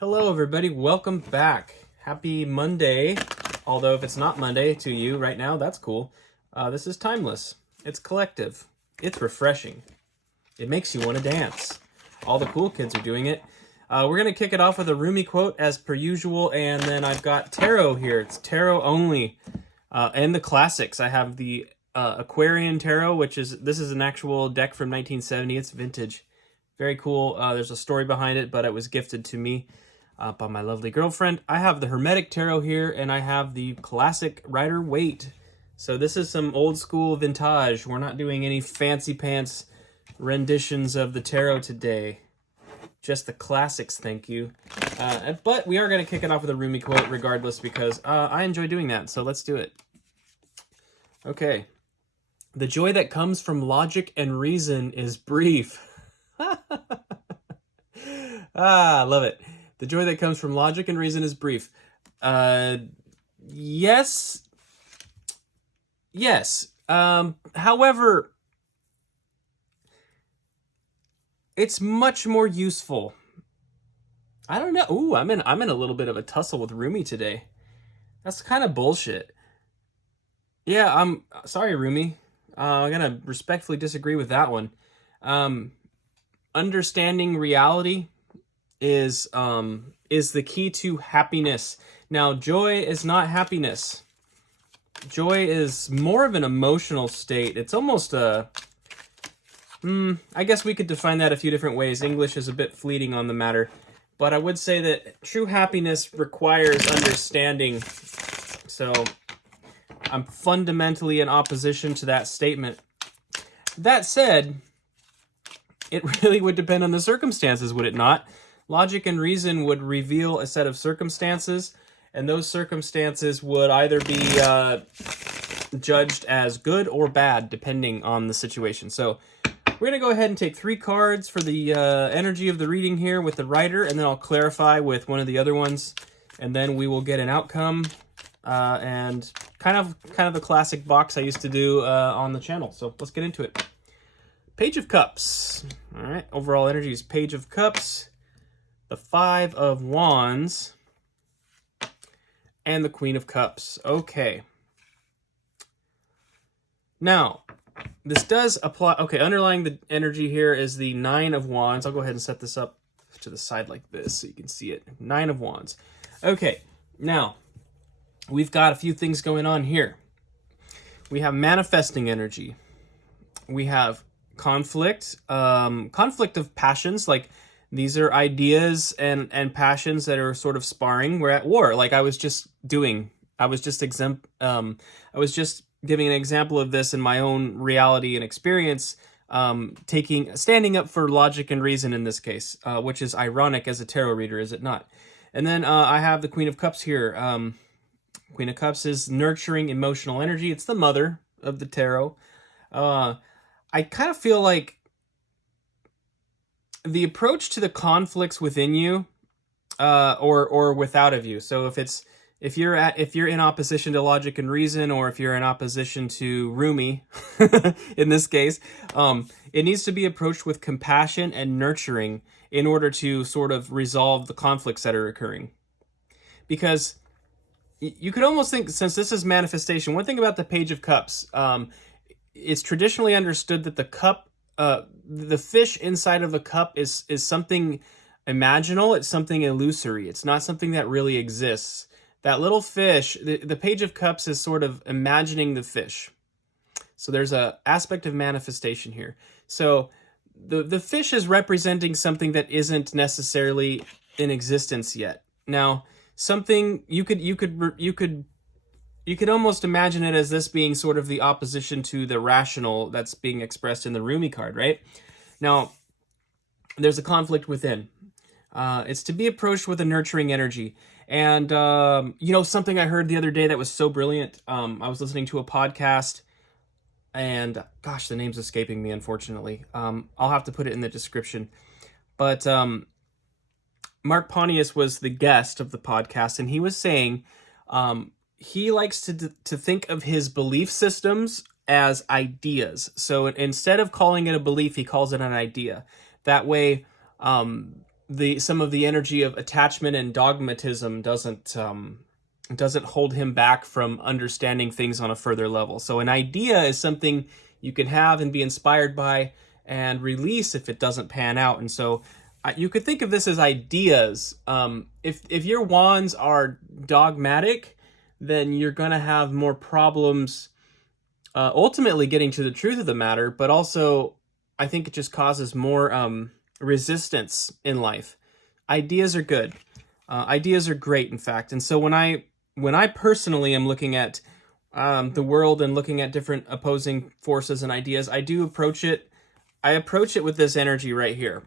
Hello, everybody. Welcome back. Happy Monday. Although if it's not Monday to you right now, that's cool. This is timeless. It's collective. It's refreshing. It makes you want to dance. All the cool kids are doing it. We're going to kick it off with a Rumi quote as per usual, and then I've got tarot here. It's tarot only. And the classics. I have the Aquarian Tarot, this is an actual deck from 1970. It's vintage. Very cool. There's a story behind it, but it was gifted to me by my lovely girlfriend. I have the Hermetic Tarot here, and I have the classic Rider-Waite. So this is some old school vintage. We're not doing any fancy pants renditions of the tarot today. Just the classics, thank you. But we are going to kick it off with a Rumi quote regardless because I enjoy doing that, so let's do it. Okay. The joy that comes from logic and reason is brief. I love it. The joy that comes from logic and reason is brief. Yes. However, it's much more useful. I don't know. Ooh, I'm in a little bit of a tussle with Rumi today. That's kind of bullshit. Yeah, I'm sorry, Rumi. I'm gonna respectfully disagree with that one. Understanding reality is the key to happiness. Now, joy is not happiness. Joy is more of an emotional state. It's almost I guess we could define that a few different ways. English is a bit fleeting on the matter. But I would say that true happiness requires understanding. So I'm fundamentally in opposition to that statement. That said, it really would depend on the circumstances, would it not? Logic and reason would reveal a set of circumstances, and those circumstances would either be judged as good or bad, depending on the situation. So we're going to go ahead and take 3 cards for the energy of the reading here with the writer, and then I'll clarify with one of the other ones, and then we will get an outcome, and kind of the classic box I used to do on the channel. So let's get into it. Page of Cups. All right, overall energy is Page of Cups, the 5 of Wands, and the Queen of Cups. Okay. Now, this does apply. Okay, underlying the energy here is the 9 of Wands. I'll go ahead and set this up to the side like this so you can see it. 9 of Wands. Okay, now, we've got a few things going on here. We have manifesting energy. We have conflict of passions. Like, these are ideas and passions that are sort of sparring. We're at war. Like I was just giving an example of this in my own reality and experience, standing up for logic and reason in this case, which is ironic as a tarot reader, is it not? And then I have the Queen of Cups here. Queen of Cups is nurturing emotional energy. It's the mother of the tarot. I kind of feel like the approach to the conflicts within you, or without of you. So if you're in opposition to logic and reason, or if you're in opposition to Rumi, in this case, it needs to be approached with compassion and nurturing in order to sort of resolve the conflicts that are occurring. Because you could almost think, since this is manifestation, one thing about the Page of Cups, it's traditionally understood that the cup, the fish inside of the cup is something imaginal. It's something illusory. It's not something that really exists. That little fish, the Page of Cups is sort of imagining the fish. So there's a aspect of manifestation here. So the fish is representing something that isn't necessarily in existence yet. Now, something you could almost imagine it as this being sort of the opposition to the rational that's being expressed in the Rumi card, right? Now, there's a conflict within. It's to be approached with a nurturing energy. And, something I heard the other day that was so brilliant. I was listening to a podcast, and gosh, the name's escaping me, unfortunately. I'll have to put it in the description. But Mark Pontius was the guest of the podcast, and he was saying he likes to think of his belief systems as ideas. So instead of calling it a belief, he calls it an idea. That way, some of the energy of attachment and dogmatism doesn't hold him back from understanding things on a further level. So an idea is something you can have and be inspired by and release if it doesn't pan out. And so you could think of this as ideas. If your wands are dogmatic, then you're going to have more problems ultimately getting to the truth of the matter, but also I think it just causes more resistance in life. Ideas are good. Ideas are great, in fact. And so when I personally am looking at the world and looking at different opposing forces and ideas, I approach it with this energy right here.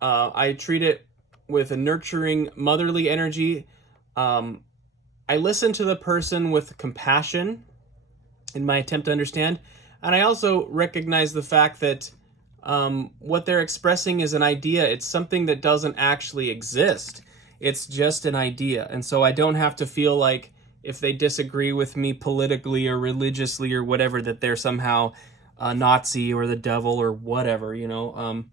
I treat it with a nurturing, motherly energy. I listen to the person with compassion in my attempt to understand. And I also recognize the fact that what they're expressing is an idea. It's something that doesn't actually exist. It's just an idea. And so I don't have to feel like if they disagree with me politically or religiously or whatever, that they're somehow a Nazi or the devil or whatever, you know.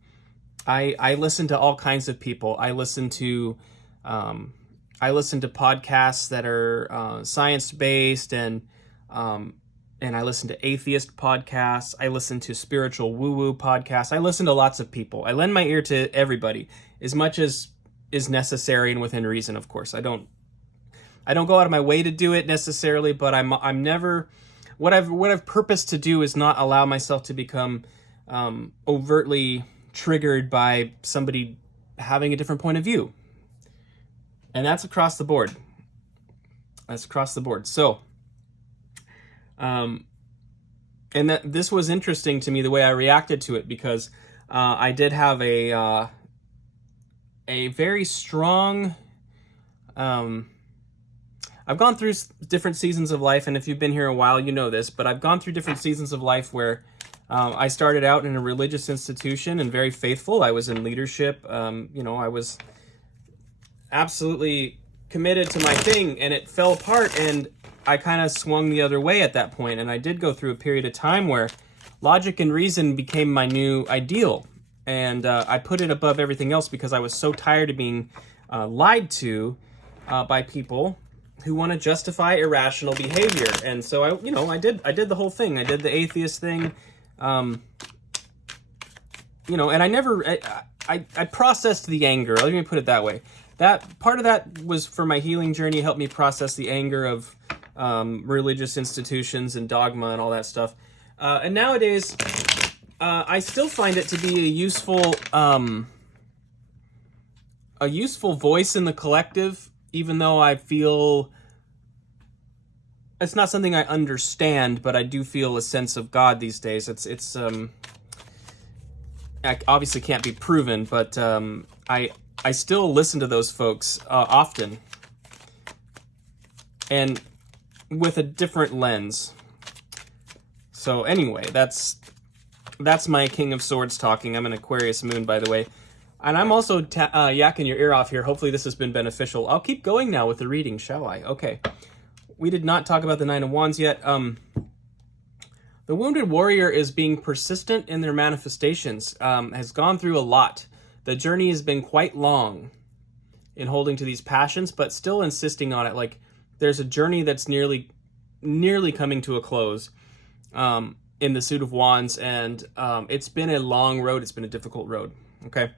I listen to all kinds of people. I listen to podcasts that are science-based, and I listen to atheist podcasts. I listen to spiritual woo-woo podcasts. I listen to lots of people. I lend my ear to everybody as much as is necessary and within reason, of course. I don't go out of my way to do it necessarily, but I'm never, what I've purposed to do is not allow myself to become overtly triggered by somebody having a different point of view. And that's across the board. So, and this was interesting to me, the way I reacted to it, because I did have a very strong, I've gone through different seasons of life, and if you've been here a while, you know this, but I've gone through different seasons of life where I started out in a religious institution and very faithful. I was in leadership. I was absolutely committed to my thing, and it fell apart, and I kind of swung the other way at that point. And I did go through a period of time where logic and reason became my new ideal, and I put it above everything else because I was so tired of being lied to by people who want to justify irrational behavior. And so I did the whole thing. I did the atheist thing. And I never, I processed the anger. Let me put it that way. That part of that was for my healing journey, helped me process the anger of religious institutions and dogma and all that stuff. And nowadays, I still find it to be a useful voice in the collective, even though I feel it's not something I understand, but I do feel a sense of God these days. It's obviously can't be proven, but I still listen to those folks often, and with a different lens. So anyway, that's my King of Swords talking. I'm an Aquarius moon, by the way. And I'm also yakking your ear off here. Hopefully this has been beneficial. I'll keep going now with the reading, shall I? Okay. We did not talk about the Nine of Wands yet. The Wounded Warrior is being persistent in their manifestations, has gone through a lot. The journey has been quite long in holding to these passions, but still insisting on it. Like, there's a journey that's nearly coming to a close in the Suit of Wands, and it's been a long road. It's been a difficult road. Okay.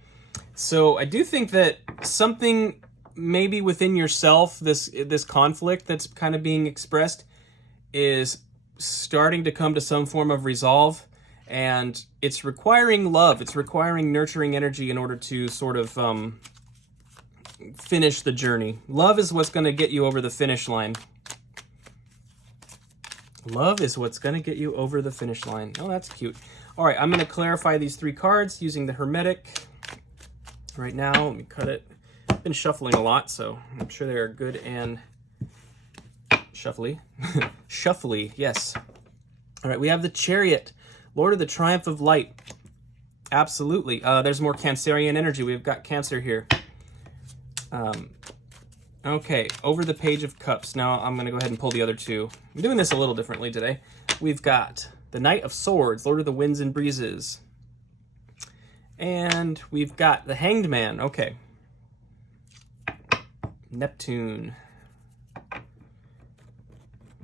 So I do think that something maybe within yourself, this conflict that's kind of being expressed, is starting to come to some form of resolve, and it's requiring love. It's requiring nurturing energy in order to sort of finish the journey. Love is what's going to get you over the finish line. Love is what's going to get you over the finish line. Oh, that's cute. All right, I'm going to clarify these three cards using the Hermetic. Right now, let me cut it. I've been shuffling a lot, so I'm sure they are good and shuffly. Shuffly, yes. All right, we have the Chariot, Lord of the Triumph of Light. Absolutely. There's more Cancerian energy. We've got Cancer here. Okay, over the Page of Cups. Now I'm going to go ahead and pull the other two. I'm doing this a little differently today. We've got the Knight of Swords, Lord of the Winds and Breezes. And we've got the Hanged Man. Okay. Neptune.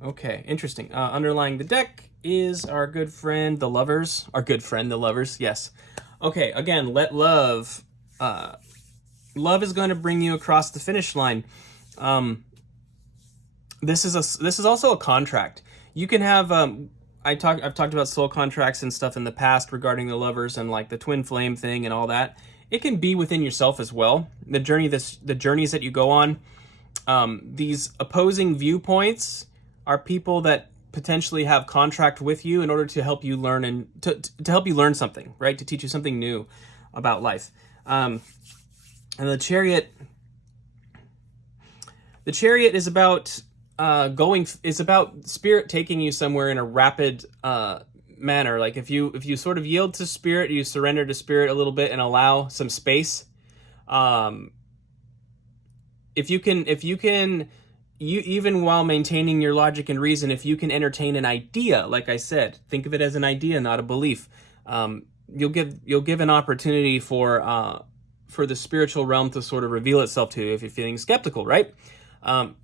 Okay, interesting. Underlying the deck is our good friend, the Lovers. Our good friend, the Lovers, yes. Okay, again, let love. Love is going to bring you across the finish line. This is also a contract. You can have I've talked about soul contracts and stuff in the past regarding the Lovers and like the twin flame thing and all that. It can be within yourself as well. The journeys that you go on. These opposing viewpoints are people that potentially have contract with you in order to help you learn and to help you learn something, right? To teach you something new about life. And the Chariot is about it's about spirit taking you somewhere in a rapid manner. Like if you sort of yield to spirit, you surrender to spirit a little bit and allow some space. If you can, even while maintaining your logic and reason, if you can entertain an idea, like I said, think of it as an idea, not a belief. You'll give an opportunity for the spiritual realm to sort of reveal itself to you if you're feeling skeptical, right?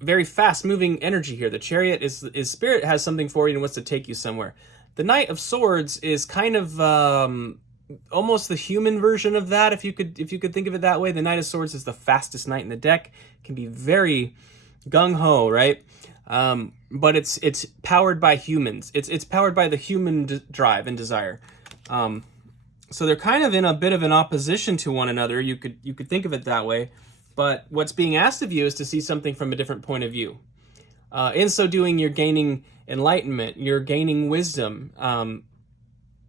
Very fast moving energy here. The Chariot is spirit has something for you and wants to take you somewhere. The Knight of Swords is kind of almost the human version of that, if you could think of it that way. The Knight of Swords is the fastest knight in the deck. Can be very gung-ho, right? But it's powered by humans. It's powered by the human drive and desire. So they're kind of in a bit of an opposition to one another. You could think of it that way. But what's being asked of you is to see something from a different point of view. In so doing, you're gaining enlightenment. You're gaining wisdom.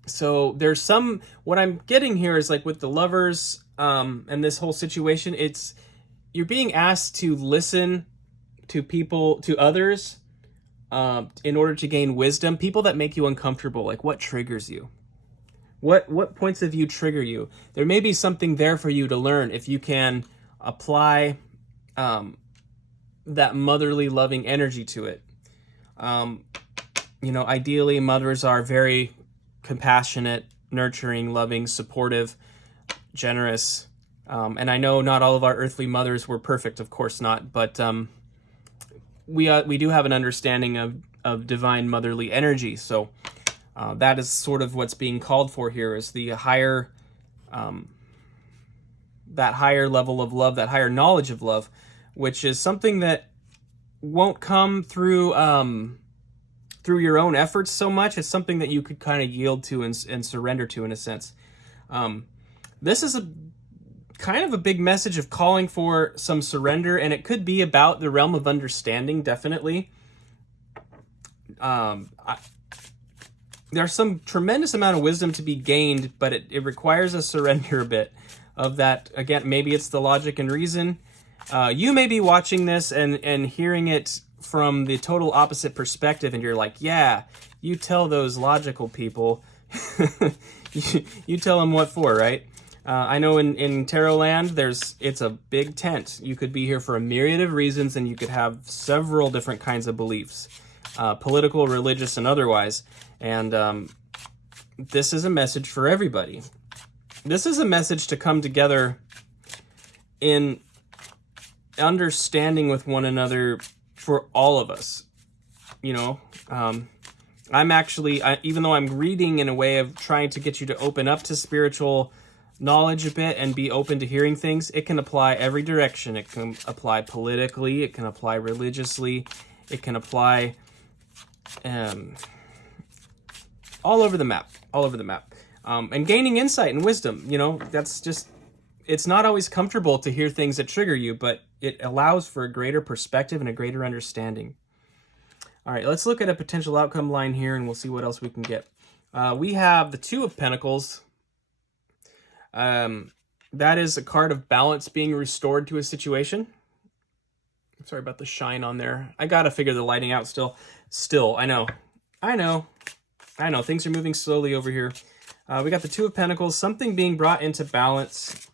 So there's what I'm getting here is like with the Lovers and this whole situation, you're being asked to listen to people, to others, in order to gain wisdom. People that make you uncomfortable, like what triggers you? What points of view trigger you? There may be something there for you to learn if you can apply that motherly loving energy to it. Ideally mothers are very compassionate, nurturing, loving, supportive, generous. And I know not all of our earthly mothers were perfect, of course not, but we do have an understanding of divine motherly energy. So that is sort of what's being called for here, is the higher that higher level of love, that higher knowledge of love, which is something that won't come through your own efforts so much. It's something that you could kind of yield to and surrender to in a sense. This is a kind of a big message of calling for some surrender, and it could be about the realm of understanding, definitely. There's some tremendous amount of wisdom to be gained, but it requires a surrender a bit of that. Again, maybe it's the logic and reason. You may be watching this and hearing it from the total opposite perspective, and you're like, yeah, you tell those logical people. you tell them what for, right? I know in Tarot land, it's a big tent. You could be here for a myriad of reasons, and you could have several different kinds of beliefs, political, religious, and otherwise. And this is a message for everybody. This is a message to come together in understanding with one another for all of us. I'm actually, even though I'm reading in a way of trying to get you to open up to spiritual knowledge a bit and be open to hearing things, it can apply every direction. It can apply politically, it can apply religiously, it can apply all over the map. And gaining insight and wisdom, that's just, it's not always comfortable to hear things that trigger you, but it allows for a greater perspective and a greater understanding. All right, let's look at a potential outcome line here, and we'll see what else we can get. We have the Two of Pentacles. That is a card of balance being restored to a situation. Sorry about the shine on there. I gotta figure the lighting out still. I know. Things are moving slowly over here. We got the Two of Pentacles, something being brought into balance.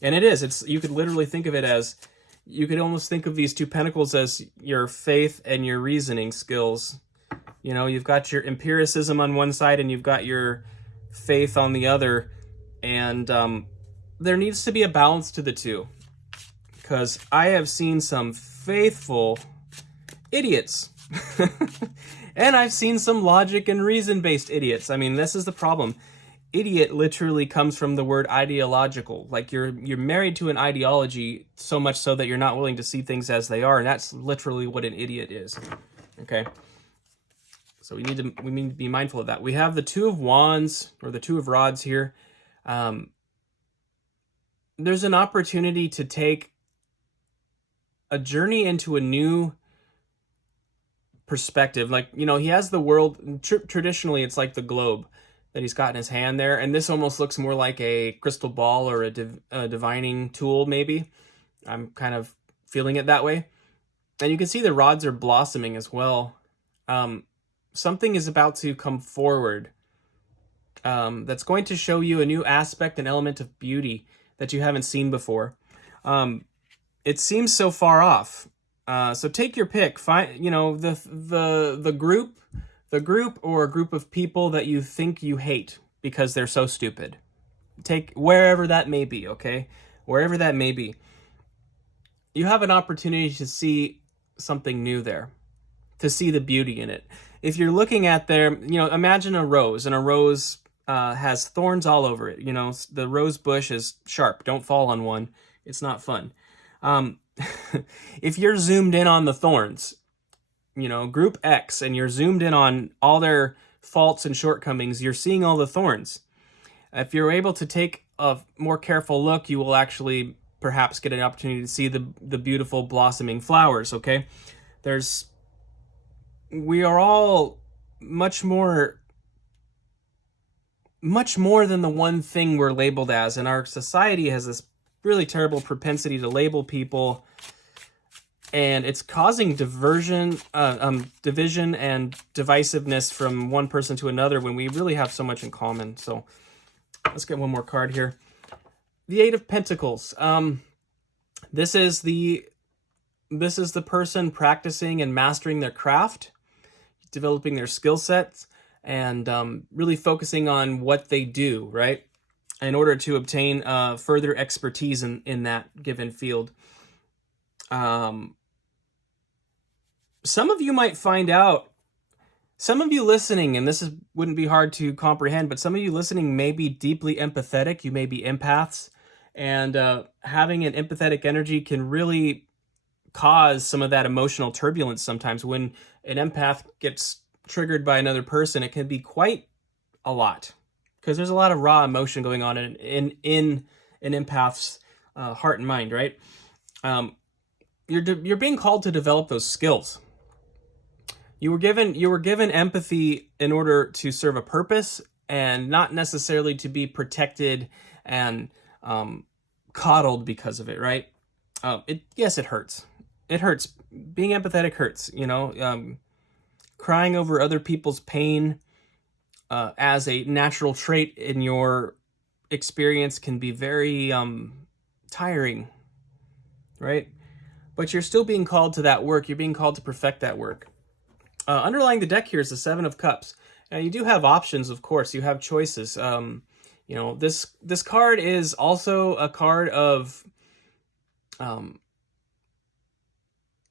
And you could literally think of it as, you could almost think of these Two Pentacles as your faith and your reasoning skills. You've got your empiricism on one side and you've got your faith on the other. And there needs to be a balance to the two. because I have seen some faithful idiots. And I've seen some logic and reason-based idiots. I mean, this is the problem. Idiot literally comes from the word ideological. Like you're married to an ideology so much so that you're not willing to see things as they are, and that's literally what an idiot is. Okay? So we need to be mindful of that. We have the Two of Wands, or the Two of Rods here. There's an opportunity to take a journey into a new perspective. Like, you know, he has the world, traditionally it's like the globe that he's got in his hand there, and this almost looks more like a crystal ball or a divining tool, maybe. I'm kind of feeling it that way. And you can see the rods are blossoming as well. Something is about to come forward that's going to show you a new aspect and element of beauty that you haven't seen before. It seems so far off. So take your pick. Find, you know, the group or a group of people that you think you hate because they're so stupid. Take wherever that may be, okay? Wherever that may be. You have an opportunity to see something new there, to see the beauty in it. If you're looking at there, you know, imagine a rose, and a rose has thorns all over it. You know, the rose bush is sharp. Don't fall on one. It's not fun. If you're zoomed in on the thorns, you know, group X, and you're zoomed in on all their faults and shortcomings, you're seeing all the thorns. If you're able to take a more careful look, you will actually perhaps get an opportunity to see the beautiful blossoming flowers, okay? We are all much more than the one thing we're labeled as, and our society has this really terrible propensity to label people, and it's causing division and divisiveness from one person to another when we really have so much in common. So let's get one more card here. The Eight of Pentacles. This is the person practicing and mastering their craft, developing their skill sets, and really focusing on what they do, right? In order to obtain further expertise in that given field. Some of you might find out, some of you listening, and this wouldn't be hard to comprehend, but some of you listening may be deeply empathetic. You may be empaths, and having an empathetic energy can really cause some of that emotional turbulence sometimes. When an empath gets triggered by another person, it can be quite a lot, because there's a lot of raw emotion going on in an empath's heart and mind, right? You're being called to develop those skills. You were given empathy in order to serve a purpose, and not necessarily to be protected and coddled because of it, right? Yes, it hurts. It hurts. Being empathetic hurts, you know. Crying over other people's pain as a natural trait in your experience can be very tiring, right? But you're still being called to that work. You're being called to perfect that work. Underlying the deck here is the Seven of Cups. Now, you do have options, of course. You have choices. You know, this card is also a card of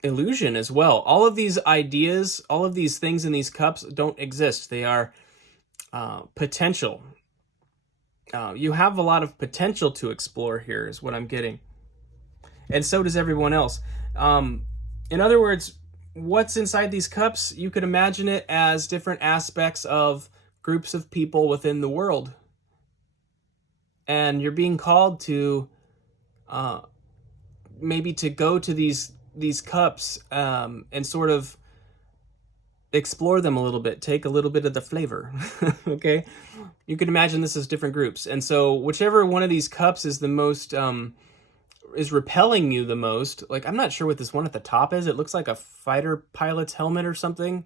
illusion as well. All of these ideas, all of these things in these cups don't exist. They are potential. You have a lot of potential to explore here, is what I'm getting. And so does everyone else. In other words, what's inside these cups, you could imagine it as different aspects of groups of people within the world. And you're being called to maybe to go to these cups and sort of explore them a little bit, take a little bit of the flavor. Okay? You can imagine this as different groups. And so whichever one of these cups is the most is repelling you the most. Like, I'm not sure what this one at the top is. It looks like a fighter pilot's helmet or something.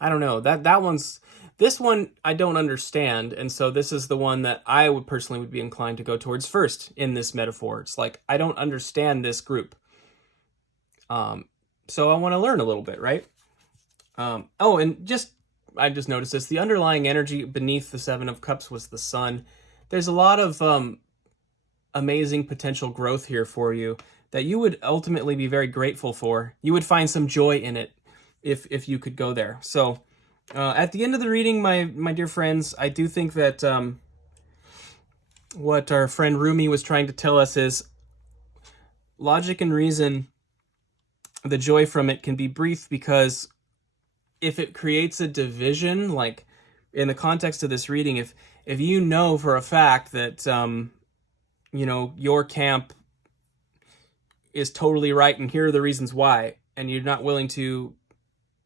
I don't know. This one I don't understand, and so this is the one that I would personally be inclined to go towards first in this metaphor. It's like, I don't understand this group. So I want to learn a little bit, right? And I just noticed this. The underlying energy beneath the Seven of Cups was the sun. There's a lot of amazing potential growth here for you, that you would ultimately be very grateful for. You would find some joy in it if you could go there. So at the end of the reading, my dear friends, I do think that what our friend Rumi was trying to tell us is logic and reason, the joy from it can be brief, because if it creates a division, like in the context of this reading, if you know for a fact that your camp is totally right and here are the reasons why, and you're not willing to,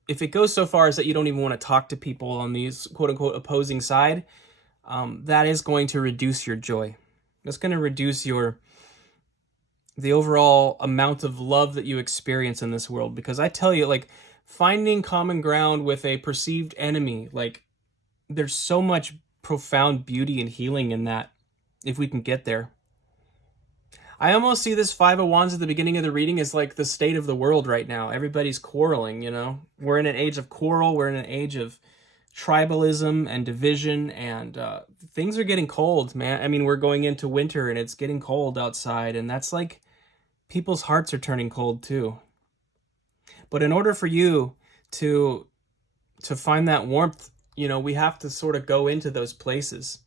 if it goes so far as that you don't even want to talk to people on these quote-unquote opposing side, that is going to reduce your joy. That's going to reduce the overall amount of love that you experience in this world. Because I tell you, like, finding common ground with a perceived enemy, like, there's so much profound beauty and healing in that, if we can get there. I almost see this Five of Wands at the beginning of the reading as like the state of the world right now. Everybody's quarreling, We're in an age of quarrel. We're in an age of tribalism and division, and things are getting cold, man. I mean, we're going into winter and it's getting cold outside, and that's like people's hearts are turning cold too. But in order for you to find that warmth, we have to sort of go into those places.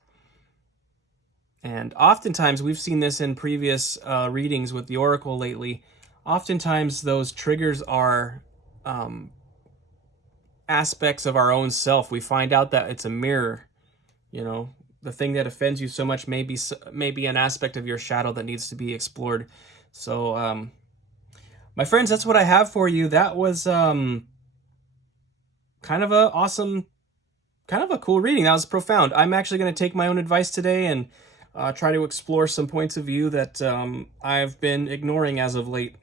And oftentimes, we've seen this in previous readings with the Oracle lately, oftentimes those triggers are aspects of our own self. We find out that it's a mirror. The thing that offends you so much may be an aspect of your shadow that needs to be explored. So, my friends, that's what I have for you. That was kind of a awesome, kind of a cool reading. That was profound. I'm actually going to take my own advice today and try to explore some points of view that I've been ignoring as of late.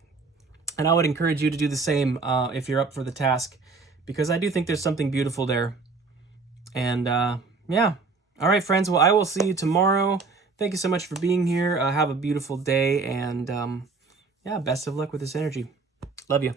And I would encourage you to do the same if you're up for the task, because I do think there's something beautiful there. And yeah. All right, friends. Well, I will see you tomorrow. Thank you so much for being here. Have a beautiful day. And yeah, best of luck with this energy. Love you.